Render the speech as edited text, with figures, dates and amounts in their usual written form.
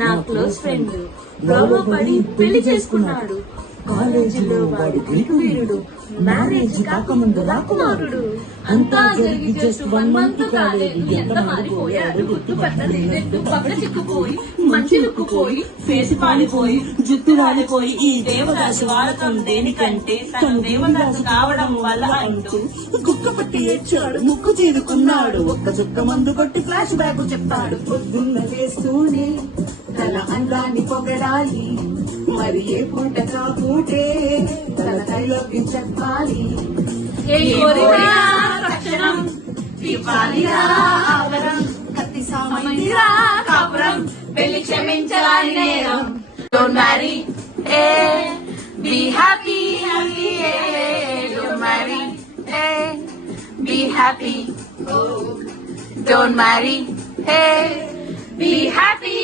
నా close friend గౌరవపడి పెళ్లి చేసుకున్నాడు. కాలేజీలో వాడు వీరుడు, మ్యారేజ్ కాకముందు రాకుమారుడు. అంతా జరిగి జస్ట్ 1 month కాలేదు, ఎంత మారిపోయాడు. గుర్తుపట్టలేదు, పక్క చిక్కుపోయి మంచి లుక్కుపోయి ఫేసి పాలిపోయి జుట్టు రాలిపోయి. ఈ దేవదాసు వాడకం దేనికంటే తన దేవదాసు కావడం వల్ల అంటూ కుక్క పట్టి ఏడ్చాడు, ముక్కు చీదుకున్నాడు. ఒక్క చుక్క మందు కొట్టి ఫ్లాష్ బ్యాక్ చెప్తాడు. పొద్దున్న లేస్తూనే తన అందాన్ని పొగడాలి, మరి ఏ పూట కాకుంటే తన కైలోకి చెప్పాలి. కత్తి సామైరా కాపురం, పెళ్లి క్షమించరాని నేరం. Don't marry, be happy, don't marry, be happy. Don't marry, be happy.